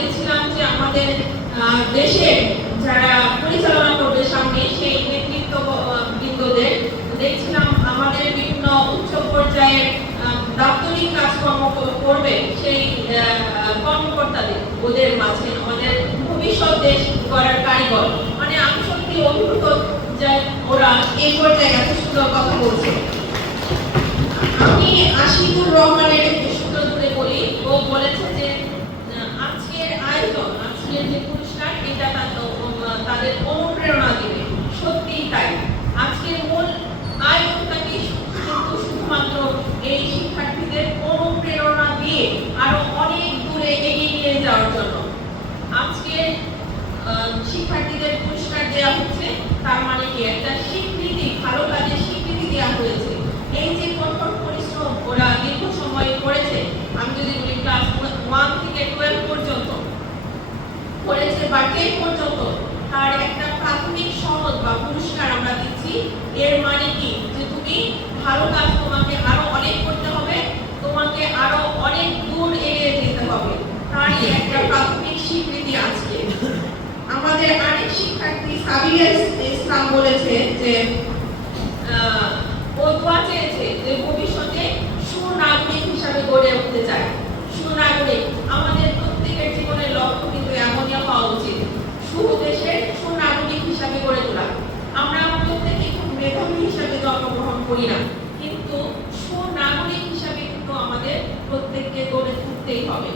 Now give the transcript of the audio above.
দেখছিলাম যে আমাদের দেশের যারা পরিচালনা করবে সামনে সেই নেতৃত্ব বৃন্দদের দেখছিলাম আমাদের বিভিন্ন উচ্চ পর্যায়ের দাপ্তরিক কাজকর্ম করবে সেই কর্মকর্তাদের ওদের মাঝে আমাদের ভবিষ্যৎ দেশ গড়ার কারিগর মানে আমি সত্যি অভিভূত যে ওরা এই পর্যায়ে এত সুন্দর কথা বলছে। আমি আশিকুর রহমানের সূত্র ধরে বলি, ও বলেছে যে আজকের আয়োজন আজকের যে পুরস্কার এটা তাদের অনুপ্রেরণা দেবে। সত্যিই তাই, আজকের মূল আয়োজনটাকে কিন্তু শুধুমাত্র এই শিক্ষার্থীদের অনুপ্রেরণা দিয়ে আরো অনেক দূরে এগিয়ে নিয়ে যাওয়ার জন্য। আজকের শিক্ষার্থীদের পুরস্কার দেওয়া হচ্ছে, তার মানে কি একটা স্বীকৃতি, ভালো কাজের স্বীকৃতি দেওয়া হয়েছে। এই যে কঠোর পরিশ্রম ওরা দীর্ঘ সময় করেছে, আমি যদি বলি ক্লাস 1 থেকে 12 পর্যন্ত করেছে বা 10 পর্যন্ত, তার একটা প্রাথমিক সনদ বা পুরস্কার আমরা দিচ্ছি। এর মানে কি যে তুমি ভালো কাজ, তোমাকে আরো অনেক করতে হবে, তোমাকে আরো অনেক দূর এগিয়ে যেতে হবে, তারই একটা প্রাথমিক স্বীকৃতি আজকে। আমাদের আরেক শিক্ষার্থী সাবিয়া ইসলাম বলেছে যে ও দোয়া চেয়েছে যে ভবিষ্যতে সুনাগরিক হিসাবে গড়ে উঠতে চায়। সুনাগরিক আমাদের প্রত্যেকের জীবনের লক্ষ্য কিন্তু এমনই হওয়া উচিত, দেশের সুনাগরিক হিসাবে গড়ে তোলা। আমরা প্রত্যেকে খুব মেধাবী হিসাবে জন্মগ্রহণ করি না, কিন্তু সুনাগরিক হিসাবে কিন্তু আমাদের প্রত্যেককে গড়ে তুলতেই হবে।